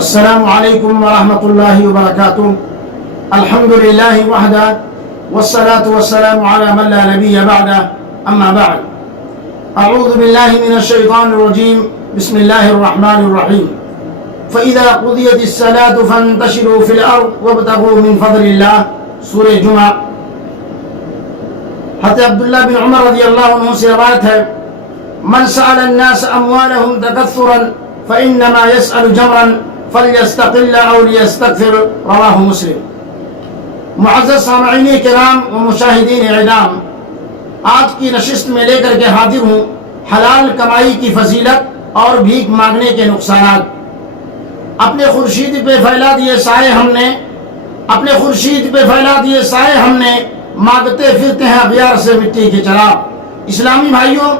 السلام علیکم ورحمۃ اللہ وبرکاتہ. الحمد للہ وحدہ والصلاة والسلام على من لا نبی بعدہ. اما بعد اعوذ باللہ من الشیطان الرجیم. بسم اللہ الرحمن الرحیم. فإذا قضیت الصلاة فانتشروا في الأرض وابتغوا من فضل اللہ. سورہ جمعہ. حضرت عبداللہ بن عمر رضی اللہ عنہ سے روایت ہے: من سأل الناس أموالهم تكثرا فإنما يسأل جمرا فلیستقل او لیستکثر. رواہ مسلم. معزز سامعین کرام و مشاہدین اعلام، آج کی نشست میں لے کر کے حاضر ہوں حلال کمائی کی فضیلت اور بھیک مانگنے کے نقصانات. اپنے خورشید پہ پھیلا دیے سائے ہم نے، اپنے خورشید پہ پھیلا دیے سائے ہم نے، مانگتے پھرتے ہیں اغیار سے مٹی کے چراغ. اسلامی بھائیوں،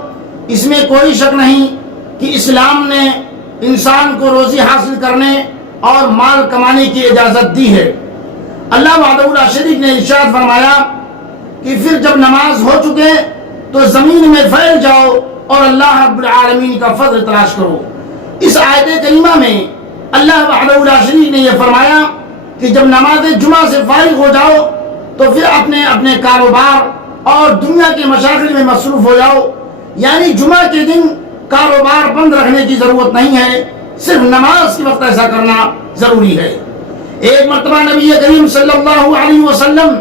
اس میں کوئی شک نہیں کہ اسلام نے انسان کو روزی حاصل کرنے اور مال کمانے کی اجازت دی ہے. اللہ وحدہ لا شریک نے ارشاد فرمایا کہ پھر جب نماز ہو چکے تو زمین میں پھیل جاؤ اور اللہ رب العالمین کا فضل تلاش کرو. اس آیت کریمہ میں اللہ وحدہ لا شریک نے یہ فرمایا کہ جب نماز جمعہ سے فارغ ہو جاؤ تو پھر اپنے اپنے کاروبار اور دنیا کے مشاغل میں مصروف ہو جاؤ. یعنی جمعہ کے دن کاروبار بند رکھنے کی ضرورت نہیں ہے، صرف نماز کے وقت ایسا کرنا ضروری ہے. ایک مرتبہ نبی کریم صلی اللہ علیہ وسلم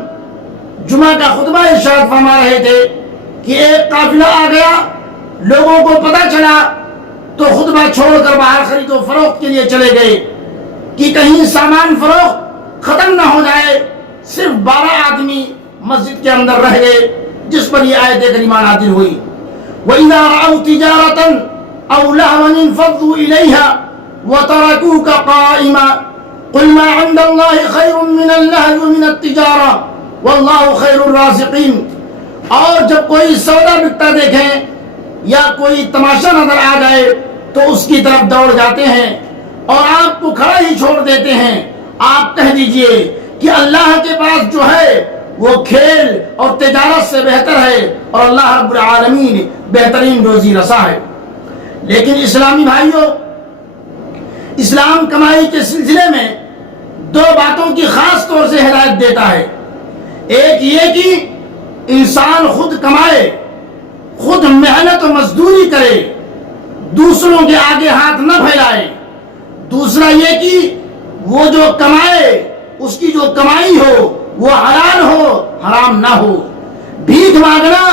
جمعہ کا خطبہ ارشاد فرما رہے تھے کہ ایک قافلہ آ گیا، لوگوں کو پتہ چلا تو خطبہ چھوڑ کر باہر خرید و فروخت کے لیے چلے گئے کہ کہیں سامان فروخت ختم نہ ہو جائے. صرف 12 آدمی مسجد کے اندر رہ گئے، جس پر یہ آیت کریمہ نازل ہوئی. وَإِذَا رَأَوْا تِجَارَةً أَوْ لَهْوًا انفَضُّوا إِلَيْهَا وَتَرَكُوكَ قَائِمًا قُلْ مَا عِندَ اللَّهِ خَيْرٌ مِّنَ اللَّهْوِ وَمِنَ التِّجَارَةِ وَاللَّهُ خَيْرُ الرَّازِقِينَ. اور جب کوئی سودا بکتا دیکھیں یا کوئی تماشا نظر آ جائے تو اس کی طرف دوڑ جاتے ہیں اور آپ کو کھڑا ہی چھوڑ دیتے ہیں. آپ کہہ دیجئے کہ اللہ کے پاس جو ہے وہ کھیل اور تجارت سے بہتر ہے اور اللہ رب العالمین بہترین روزی رسا ہے. لیکن اسلامی بھائیوں، اسلام کمائی کے سلسلے میں 2 باتوں کی خاص طور سے ہدایت دیتا ہے. ایک یہ کہ انسان خود کمائے، خود محنت و مزدوری کرے، دوسروں کے آگے ہاتھ نہ پھیلائے. دوسرا یہ کہ وہ جو کمائے اس کی جو کمائی ہو وہ حلال ہو، حرام نہ ہو. بھیک مانگنا،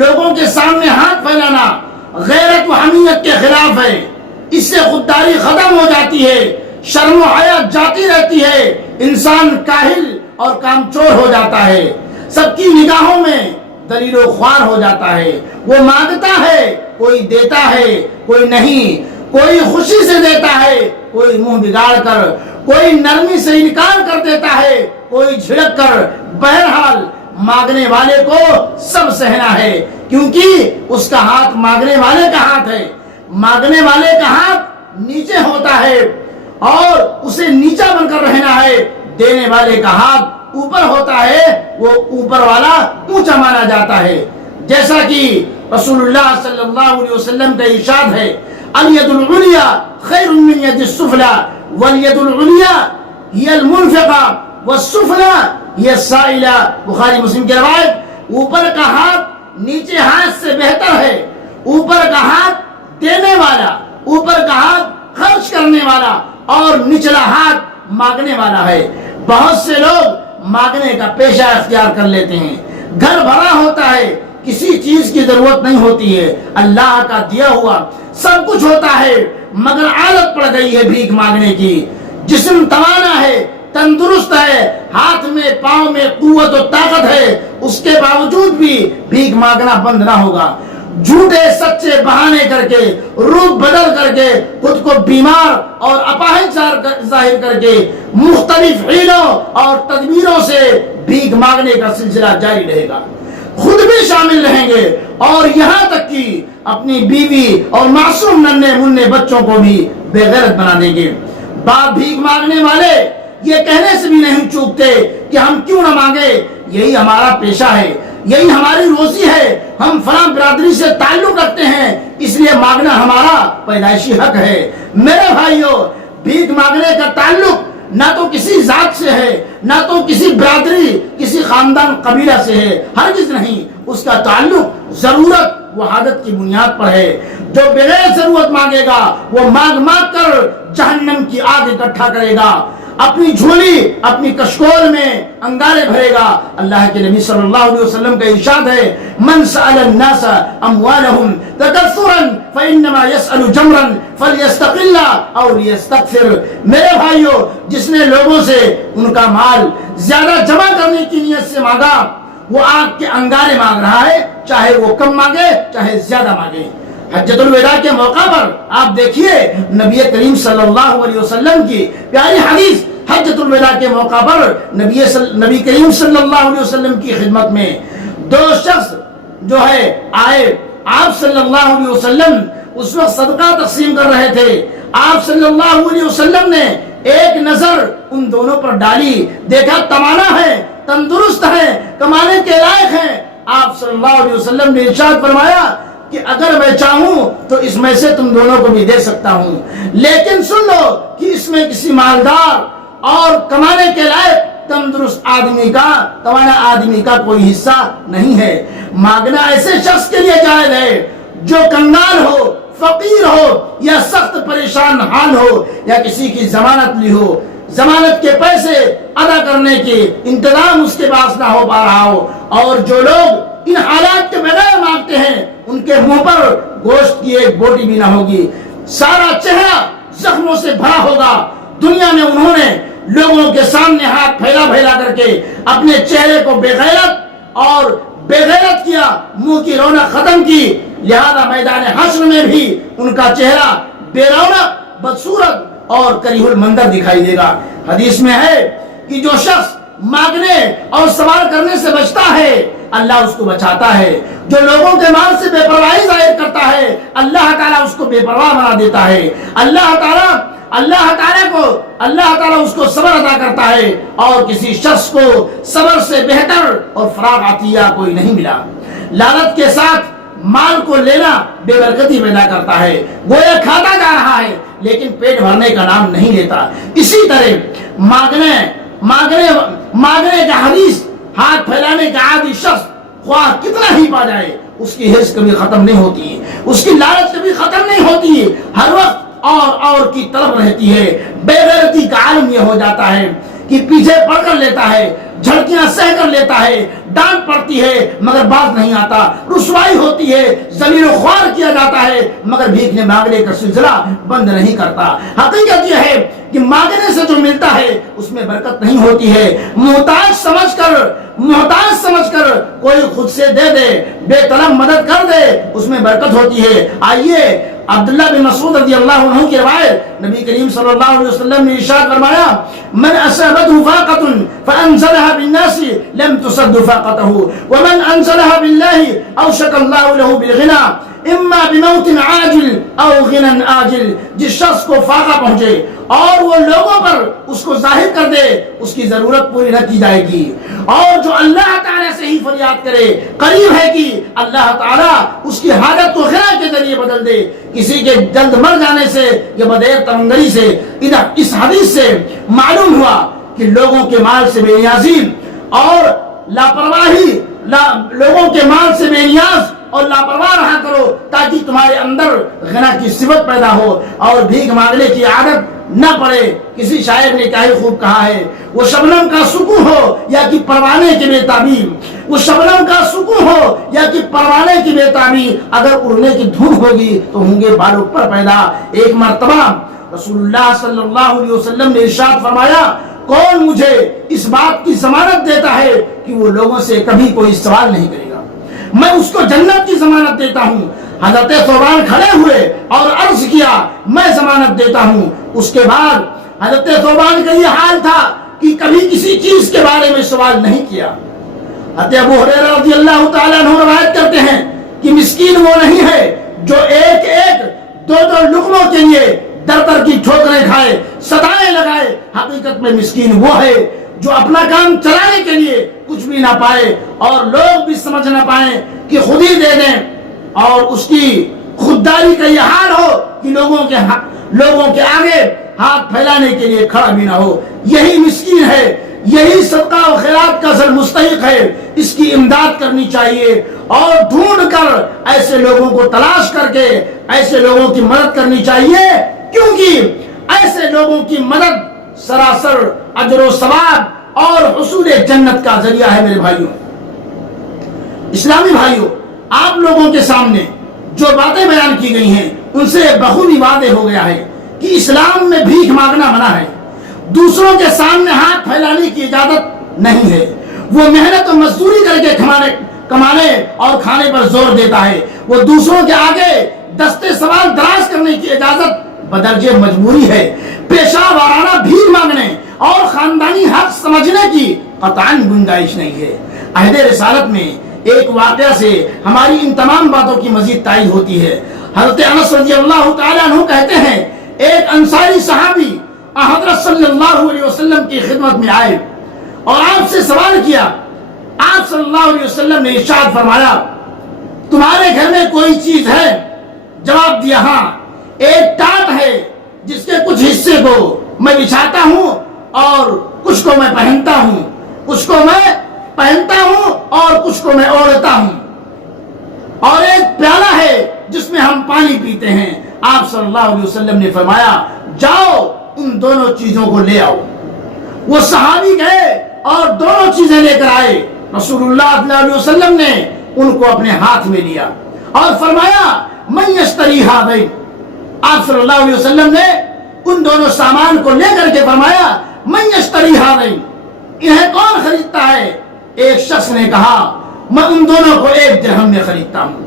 لوگوں کے سامنے ہاتھ پھیلانا غیرت و حمیت کے خلاف ہے. اس سے خودداری ختم ہو جاتی ہے، شرم و حیا جاتی رہتی ہے، انسان کاہل اور کامچور ہو جاتا ہے، سب کی نگاہوں میں دلیل و خوار ہو جاتا ہے. وہ مانگتا ہے، کوئی دیتا ہے، کوئی نہیں، کوئی خوشی سے دیتا ہے، کوئی منہ بگاڑ کر، کوئی نرمی سے انکار کر دیتا ہے، کوئی جھڑک کر. بہرحال مانگنے والے کو سب سہنا ہے، کیونکہ اس کا ہاتھ مانگنے والے کا ہاتھ ہے. مانگنے والے کا ہاتھ نیچے ہوتا ہے اور اسے نیچا بن کر رہنا ہے. دینے والے کا ہاتھ اوپر ہوتا ہے، وہ اوپر والا اونچا مانا جاتا ہے. جیسا کہ رسول اللہ صلی اللہ علیہ وسلم کا ارشاد ہے: الید العلیٰ خیر من ید السفلیٰ والید العلیٰ ہی المنفقہ والسفلیٰ ہی السائلہ. بخاری مسلم کی روایت. اوپر کا ہاتھ نیچے ہاتھ سے بہتر ہے. اوپر کا ہاتھ دینے والا، اوپر کا ہاتھ خرچ کرنے والا اور نچلا ہاتھ مانگنے والا ہے. بہت سے لوگ مانگنے کا پیشہ اختیار کر لیتے ہیں، گھر بھرا ہوتا ہے، کسی چیز کی ضرورت نہیں ہوتی ہے، اللہ کا دیا ہوا سب کچھ ہوتا ہے، مگر عادت پڑ گئی ہے بھیک مانگنے کی. جسم توانا ہے، تندرست ہے، ہاتھ میں پاؤں میں قوت و طاقت ہے، اس کے باوجود بھی بھیک مانگنا بند نہ ہوگا. جھوٹے سچے بہانے کر کے، روپ بدل کر کے، خود کو بیمار اور اپاہج ظاہر کر کے مختلف حیلوں اور تدبیروں سے بھیک مانگنے کا سلسلہ جاری رہے گا. خود بھی شامل رہیں گے اور یہاں تک کہ اپنی بیوی اور معصوم ننھے منھے بچوں کو بھی بے غیرت بنا دیں گے. باپ بھیک مانگنے والے یہ کہنے سے بھی نہیں چوکتے کہ ہم کیوں نہ مانگے، یہی ہمارا پیشہ ہے، یہی ہماری روزی ہے، ہم فلاں برادری سے تعلق رکھتے ہیں، اس لیے مانگنا ہمارا پیدائشی حق ہے. میرے بھائیوں، بھیک مانگنے کا تعلق نہ تو کسی ذات سے ہے، نہ تو کسی برادری، کسی خاندان قبیلہ سے ہے، ہرگز نہیں۔ اس کا تعلق ضرورت و حاجت کی بنیاد پر ہے۔ جو بغیر ضرورت مانگے گا وہ مانگ مانگ کر جہنم کی آگ اکٹھا کرے گا، اپنی جھولی اپنی کشکول میں انگارے بھرے گا۔ اللہ کے نبی صلی اللہ علیہ وسلم کا ارشاد ہے، من سأل الناس اموالهم تکثرا فانما يسأل جمرا فليستقل او ليستكثر۔ میرے بھائیو، جس نے لوگوں سے ان کا مال زیادہ جمع کرنے کی نیت سے مانگا وہ آگ کے انگارے مانگ رہا ہے، چاہے وہ کم مانگے چاہے زیادہ مانگے۔ حجۃ الوداع کے موقع پر آپ دیکھیے نبی کریم صلی اللہ علیہ وسلم کی پیاری حدیث۔ حجۃ الوداع کے موقع پر نبی کریم صلی اللہ علیہ وسلم کی خدمت میں دو شخص جو ہے آئے۔ آپ صلی اللہ علیہ وسلم اس وقت صدقہ تقسیم کر رہے تھے۔ آپ صلی اللہ علیہ وسلم نے ایک نظر ان دونوں پر ڈالی، دیکھا توانا ہے، تندرست ہے، کمانے کے لائق ہیں۔ آپ صلی اللہ علیہ وسلم نے ارشاد فرمایا کہ اگر میں چاہوں تو اس میں سے تم دونوں کو بھی دے سکتا ہوں، لیکن سن لو کہ اس میں کسی مالدار اور کمانے کے لائق تندرست آدمی کا، توانا آدمی کا کوئی حصہ نہیں ہے۔ مانگنا ایسے شخص کے لیے جائز ہے جو کنگال ہو، فقیر ہو یا سخت پریشان حال ہو یا کسی کی ضمانت لی ہو، ضمانت کے پیسے ادا کرنے کے انتظام اس کے پاس نہ ہو پا رہا ہو۔ اور جو لوگ ان حالات کے بغیر مانگتے ہیں ان کے منہ پر گوشت کی ایک بوٹی بھی نہ ہوگی، سارا چہرہ زخموں سے بھرا ہوگا۔ دنیا میں انہوں نے لوگوں کے سامنے ہاتھ پھیلا پھیلا کر کے اپنے چہرے کو بے غیرت کیا، منہ کی رونق ختم کی، لہذا میدان حشر میں بھی ان کا چہرہ بے رونق، بدصورت اور کریہ المنظر دکھائی دے گا۔ حدیث میں ہے کہ جو شخص مانگنے اور سوال کرنے سے بچتا ہے اللہ اس کو بچاتا ہے، جو لوگوں کے مال سے بے پرواہی ظاہر کرتا ہے اللہ تعالیٰ اس کو بے پرواہ بنا دیتا ہے۔ اللہ تعالیٰ اس کو صبر عطا کرتا ہے، اور کسی شخص کو صبر سے بہتر اور فراغ عطیہ کوئی نہیں ملا۔ لالچ کے ساتھ مال کو لینا بے برکتی پیدا کرتا ہے، گویا کھاتا جا رہا ہے لیکن پیٹ بھرنے کا نام نہیں لیتا۔ اسی طرح مانگنے کا حدیث، ہاتھ پھیلانے کا عادی شخص خواہ کتنا ہی پا جائے اس کی حرص کبھی ختم نہیں ہوتی، اس کی لالچ کبھی ختم نہیں ہوتی، ہر وقت اور کی طلب رہتی ہے۔ بے غیرتی کا عالم یہ ہو جاتا ہے کہ پیچھے پڑ کر لیتا ہے، جھڑکیاں سہ کر لیتا ہے، ڈانٹ پڑتی ہے مگر بات نہیں آتا، رسوائی ہوتی ہے، ذلیل و خوار کیا جاتا ہے مگر بھیکنے مانگنے کا سلسلہ بند نہیں کرتا۔ حقیقت یہ ہے کہ مانگنے سے جو ملتا ہے اس میں برکت نہیں ہوتی ہے۔ محتاج سمجھ کر کوئی خود سے دے دے، بے طلب مدد کر دے، اس میں برکت ہوتی ہے۔ آئیے عبداللہ بن مسعود رضی اللہ عنہ کی روایت، نبی کریم صلی اللہ علیہ وسلم نے ارشاد فرمایا، من اصابته فاقة فانزلها بالناس لم تصد فاقته ومن انزلها بالله اوشك الله له بالغنى اما بموت عاجل او غنى آجل۔ جس شخص کو فاقہ پہنچے اور وہ لوگوں پر اس کو ظاہر کر دے اس کی ضرورت پوری نہ کی جائے گی، اور جو اللہ تعالیٰ سے ہی فریاد کرے قریب ہے کہ اللہ تعالیٰ اس کی حالت کو غنا کے ذریعے بدل دے۔ کسی کے جلد مر جانے سے یا بدیر تمنگری سے اس حدیث سے معلوم ہوا کہ لوگوں کے مال سے بے نیازی اور لاپرواہی، لوگوں کے مال سے بے نیاز اور لاپرواہ رہا کرو تاکہ تمہارے اندر غنا کی صفت پیدا ہو اور بھیک مانگنے کی عادت نہ پڑے۔ کسی شاعر نے کیا ہی خوب کہا ہے، وہ شبنم کا سکون ہو یا کہ پروانے کی بے تعبیر، وہ شبنم کا سکون ہو یا کہ پروانے کی بے تعبیر، اگر اڑنے کی دھوم ہوگی تو ہوں گے بال اوپر پیدا۔ ایک مرتبہ رسول اللہ صلی اللہ علیہ وسلم نے ارشاد فرمایا، کون مجھے اس بات کی ضمانت دیتا ہے کہ وہ لوگوں سے کبھی کوئی سوال نہیں کرے گا، میں اس کو جنت کی ضمانت دیتا ہوں۔ حضرت ثوبان کھڑے ہوئے اور عرض کیا، میں ضمانت دیتا ہوں۔ اس کے بعد حضرت ثوبان کا یہ حال تھا کہ کبھی کسی چیز کے بارے میں سوال نہیں کیا۔ حضرت ابو ہریرہ رضی اللہ تعالیٰ عنہ روایت کرتے ہیں کہ مسکین وہ نہیں ہے جو ایک دو لقموں کے لیے در در کی ٹھوکریں کھائے، صدائیں لگائے، حقیقت میں مسکین وہ ہے جو اپنا کام چلانے کے لیے کچھ بھی نہ پائے اور لوگ بھی سمجھ نہ پائیں کہ خود ہی دے دیں، اور اس کی خودداری کا یہ حال ہو کہ لوگوں کے آگے ہاتھ پھیلانے کے لیے کھڑا بھی نہ ہو. یہی مسکین ہے, یہی صدقہ و خیرات کا اصل مستحق ہے. اس کی امداد کرنی چاہیے اور ڈھونڈ کر ایسے لوگوں کو تلاش کر کے ایسے لوگوں کی مدد کرنی چاہیے, کیونکہ ایسے لوگوں کی مدد سراسر اجر و ثواب اور حصول جنت کا ذریعہ ہے. میرے بھائیوں, اسلامی بھائیوں, آپ لوگوں کے سامنے جو باتیں بیان کی گئی ہیں ان سے بخوبی واضح ہو گیا ہے کہ اسلام میں بھیک مانگنا منع ہے. دوسروں کے سامنے ہاتھ پھیلانے کی اجازت نہیں ہے. وہ محنت و مزدوری کر کے کمانے اور کھانے پر زور دیتا ہے. وہ دوسروں کے آگے دستے سوال دراز کرنے کی اجازت بدرجہ مجبوری ہے. پیشہ وارانہ بھیک مانگنے اور خاندانی حق سمجھنے کی قطعاً گنجائش نہیں ہے. عہد رسالت میں ایک واقعہ سے ہماری ان تمام باتوں کی مزید تائید ہوتی ہے. حضرت انس رضی اللہ تعالیٰ عنہ کہتے ہیں, ایک انصاری صحابی حضرت صلی اللہ علیہ وسلم کی خدمت میں آئے اور آپ سے سوال کیا. آپ صلی اللہ علیہ وسلم نے ارشاد فرمایا, تمہارے گھر میں کوئی چیز ہے؟ جواب دیا, ہاں, ایک ٹاٹ ہے جس کے کچھ حصے کو میں بچھاتا ہوں اور کچھ کو میں پہنتا ہوں, کچھ کو میں پہنتا ہوں اور کچھ کو میں اوڑھتا ہوں, اور ایک پیالہ ہے جس میں ہم پانی پیتے ہیں. آپ صلی اللہ علیہ وسلم نے فرمایا, جاؤ ان دونوں چیزوں کو لے آؤ. وہ صحابی گئے اور دونوں چیزیں لے کر آئے. رسول اللہ صلی اللہ علیہ وسلم نے ان کو اپنے ہاتھ میں لیا اور فرمایا, من یشتری ھذین. آپ صلی اللہ علیہ وسلم نے ان دونوں سامان کو لے کر کے فرمایا, من یشتری ھذین, انہیں کون خریدتا ہے؟ ایک شخص نے کہا, میں ان دونوں کو 1 درہم میں خریدتا ہوں.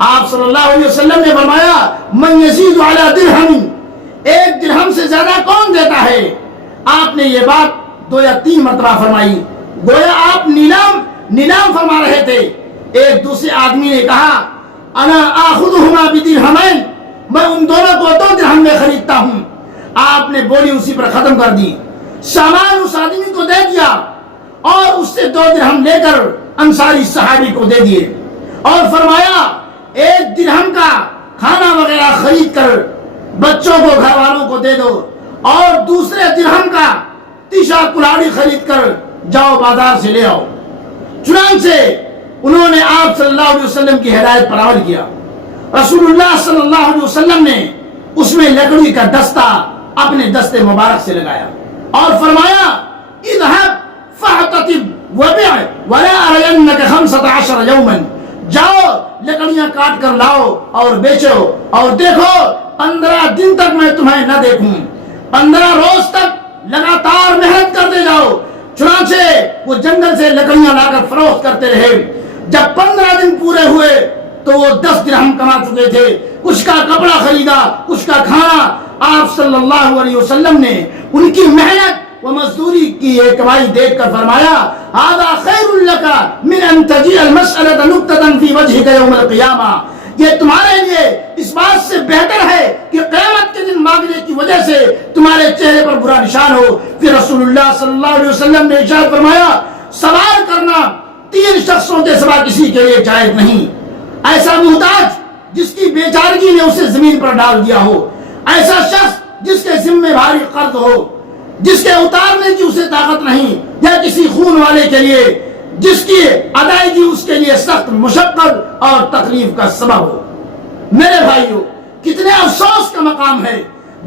آپ صلی اللہ علیہ وسلم نے فرمایا, من یزید علی درہم, 1 درہم سے زیادہ کون دیتا ہے؟ آپ نے یہ بات 2 یا 3 مرتبہ فرمائی, گویا آپ نیلام فرما رہے تھے. ایک دوسرے آدمی نے کہا, انا آخذہما بدرہمین, میں ان دونوں کو 2 درہم میں خریدتا ہوں. آپ نے بولی اسی پر ختم کر دی. سامان اس آدمی کو دے دیا اور اس سے 2 درہم لے کر انصاری صحابی کو دے دیے اور فرمایا, 1 درہم کا کھانا وغیرہ خرید کر بچوں کو, گھر والوں کو دے دو, اور دوسرے درہم کا تیشا کلاڑی خرید کر جاؤ بازار سے لے آؤ. چنانچہ انہوں نے آپ صلی اللہ علیہ وسلم کی ہدایت پر عمل کیا. رسول اللہ صلی اللہ علیہ وسلم نے اس میں لکڑی کا دستہ اپنے دستے مبارک سے لگایا اور فرمایا, اذهب فاحتطب وبع ولا ارینک 15 یوما, جاؤ لکڑیاں کاٹ کر لاؤ اور بیچو, اور دیکھو 15 دن تک میں تمہیں نہ دیکھوں. 15 روز تک لگاتار محنت کرتے جاؤ. چنانچہ وہ جنگل سے لکڑیاں لا کر فروخت کرتے رہے. جب 15 دن پورے ہوئے تو وہ 10 درہم کما چکے تھے. کچھ کا کپڑا خریدا, کچھ کا کھانا. آپ صلی اللہ علیہ وسلم نے ان کی محنت و مزدوری کی یہ کمائی دیکھ کر فرمایا, ھذا خیر لک من ان تجیء المسألة نکتۃ فی وجہک یوم القیامہ, یہ تمہارے لیے اس بات سے بہتر ہے کہ قیامت کے دن مانگنے کی وجہ سے تمہارے چہرے پر برا نشان ہو. پھر رسول اللہ صلی اللہ علیہ وسلم نے ارشاد فرمایا, سوال کرنا 3 شخصوں کے سوا کسی کے لیے جائز نہیں. ایسا محتاج جس کی بیچارگی نے اسے زمین پر ڈال دیا ہو, ایسا شخص جس کے ذمہ بھاری قرض ہو, جس کے اتارنے کی اسے طاقت نہیں, یا کسی خون والے کے لیے جس کی ادائیگی اس کے لیے سخت مشقت اور تکلیف کا سبب ہو. میرے بھائیوں, کتنے افسوس کا مقام ہے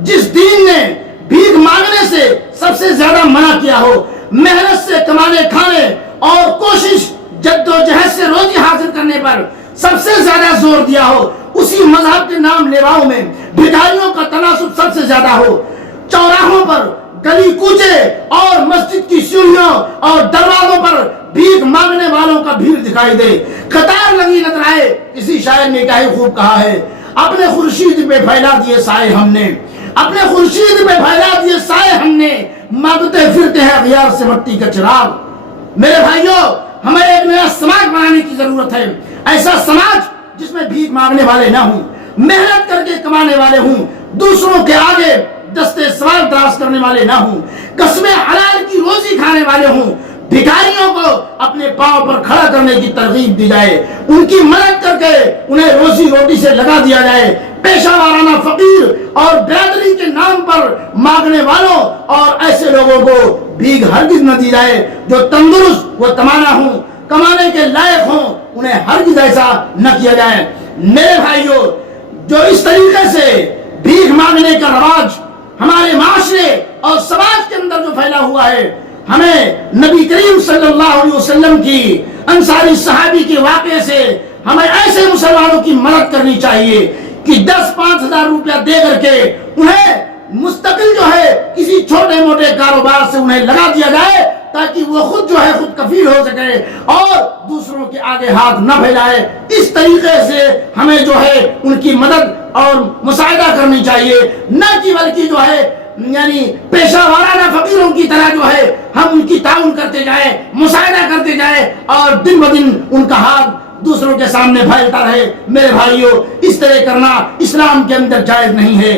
جس دین نے بھیک مانگنے سے سب سے زیادہ منع کیا ہو, محنت سے کمانے کھانے اور کوشش جد و جہد سے روزی حاصل کرنے پر سب سے زیادہ زور دیا ہو. اسی مذہب کے نام لیواؤں میں بھکاریوں کا تناسب سب سے زیادہ ہو. چوراہوں پر, گلی کوچے اور مسجد کی سیڑھیوں اور دروازوں پر بھیک مانگنے والوں کا بھیڑ دکھائی دے, قطار لگی نظر آئے. کسی شاعر نے کیا ہی خوب کہا ہے, اپنے خورشید پہ پھیلا دیے سائے ہم نے, اپنے خورشید پہ پھیلا دیے سائے ہم نے, مانگتے پھرتے ہیں اغیار سے مٹی کا چراغ. میرے بھائیوں, ہمیں ایک نیا سماج بنانے کی ضرورت ہے. ایسا سماج جس میں بھیک مانگنے والے نہ ہوں, محنت کر کے کمانے والے ہوں, دوسروں کے آگے دستے سوال دراز کرنے والے نہ ہوں, قسم حلال کی روزی کھانے والے ہوں, بھکاریوں کو اپنے پاؤں پر کھڑا کرنے کی ترغیب دی جائے، ان کی مدد کر کے انہیں روزی روٹی سے لگا دیا جائے۔ پیشہ وارانہ فقیر اور برادری کے نام پر مانگنے والوں اور ایسے لوگوں کو بھیک ہرگز نہ دی جائے۔ جو تندرست و تمانا ہوں، کمانے کے لائق ہوں، انہیں ہرگز ایسا نہ کیا جائے۔ میرے بھائیوں، جو اس طریقے سے بھیک مانگنے کا رواج ہمارے معاشرے اور سماج کے اندر جو پھیلا ہوا ہے، ہمیں نبی کریم صلی اللہ علیہ وسلم کی انصاری صحابی کے واقعے سے ہمیں ایسے مسلمانوں کی مدد کرنی چاہیے کہ 10-5 ہزار روپیہ دے کر کے انہیں مستقل جو ہے کسی چھوٹے موٹے کاروبار سے انہیں لگا دیا جائے، تاکہ وہ خود جو ہے خود کفیل ہو سکے اور دوسروں کے آگے ہاتھ نہ پھیلائے۔ اس طریقے سے ہمیں جو ہے ان کی مدد اور مساعدہ کرنی چاہیے، نہ کہ بلکہ جو ہے یعنی پیشہ وارانہ فقیروں کی طرح جو ہے ہم ان کی تعاون کرتے جائیں، مساعدہ کرتے جائیں اور دن بدن ان کا ہاتھ دوسروں کے سامنے پھیلتا رہے۔ میرے بھائیوں، اس طرح کرنا اسلام کے اندر جائز نہیں ہے۔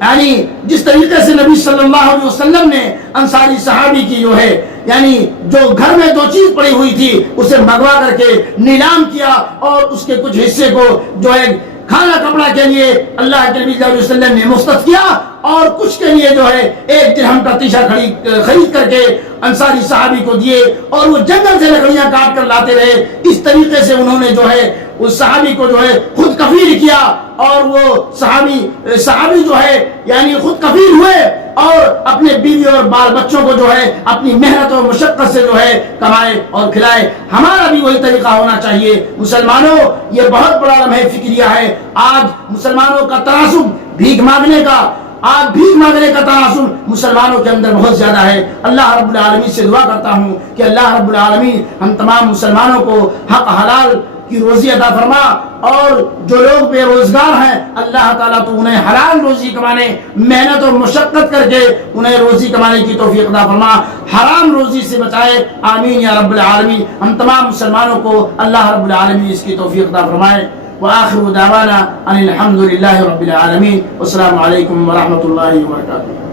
یعنی جس طریقے سے نبی صلی اللہ علیہ وسلم نے انصاری صحابی کی جو ہے یعنی جو گھر میں 2 چیز پڑی ہوئی تھی اسے منگوا کر کے نیلام کیا اور اس کے کچھ حصے کو جو ہے کھانا کپڑا کے لیے اللہ کے نبی صلی اللہ علیہ وسلم نے مختص کیا اور کچھ کے لیے جو ہے 1 درہم کا تیشہ خرید کر کے انصاری صحابی کو دیے اور وہ جنگل سے لکڑیاں کاٹ کر لاتے رہے۔ اس طریقے سے انہوں نے جو ہے اس صحابی کو جو ہے خود کفیل کیا اور وہ صحابی جو ہے یعنی خود کفیل ہوئے اور اپنے بیوی اور بال بچوں کو جو ہے اپنی محنت اور مشقت سے جو ہے کمائے اور کھلائے۔ ہمارا بھی وہی طریقہ ہونا چاہیے۔ مسلمانوں، یہ بہت بڑا لمحہ فکریہ ہے۔ آج مسلمانوں کا تناسب بھیک مانگنے کا تناسب مسلمانوں کے اندر بہت زیادہ ہے۔ اللہ رب العالمین سے دعا کرتا ہوں کہ اللہ رب العالمین ہم تمام مسلمانوں کو حق حلال کی روزی عطا فرما، اور جو لوگ بے روزگار ہیں اللہ تعالیٰ تو انہیں حلال روزی کمانے، محنت اور مشقت کر کے انہیں روزی کمانے کی توفیق عطا فرما، حرام روزی سے بچائے۔ آمین یا رب العالمین۔ ہم تمام مسلمانوں کو اللہ رب العالمین اس کی توفیق عطا فرمائے۔ وآخر دعوانا ان الحمد للہ رب العالمین۔ والسلام علیکم ورحمۃ اللہ وبرکاتہ۔